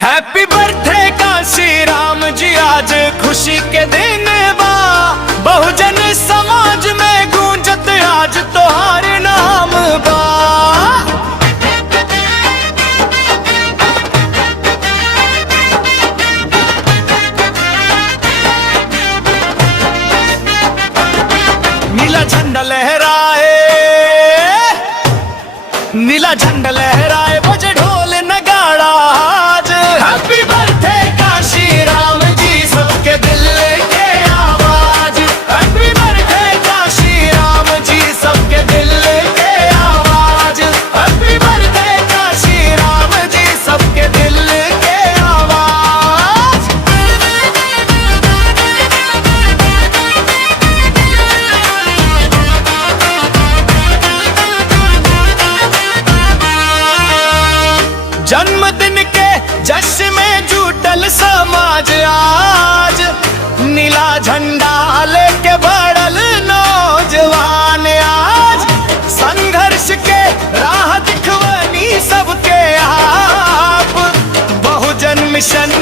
Happy birthday Kashi Ram ji, आज खुशी के दिन बा। बहुजन समाज में गूंजत आज तोहार नाम बा। नीला झंडा लहराए, नीला झंडा लहराए, बजे ढोल नगाड़ा आज। हैप्पी बर्थडे काशी राम जी, सबके दिल के आवाज। हैप्पी बर्थडे काशी राम जी, सबके दिल के आवाज। हैप्पी बर्थडे काशी राम जी, सबके दिल के आवाज। जन्मदिन के जश्न में जुटल समाज आज। नीला झंडा लेके बढ़ल नौजवान आज। संघर्ष के राह दिखवनी सबके आप। बहुजन मिशन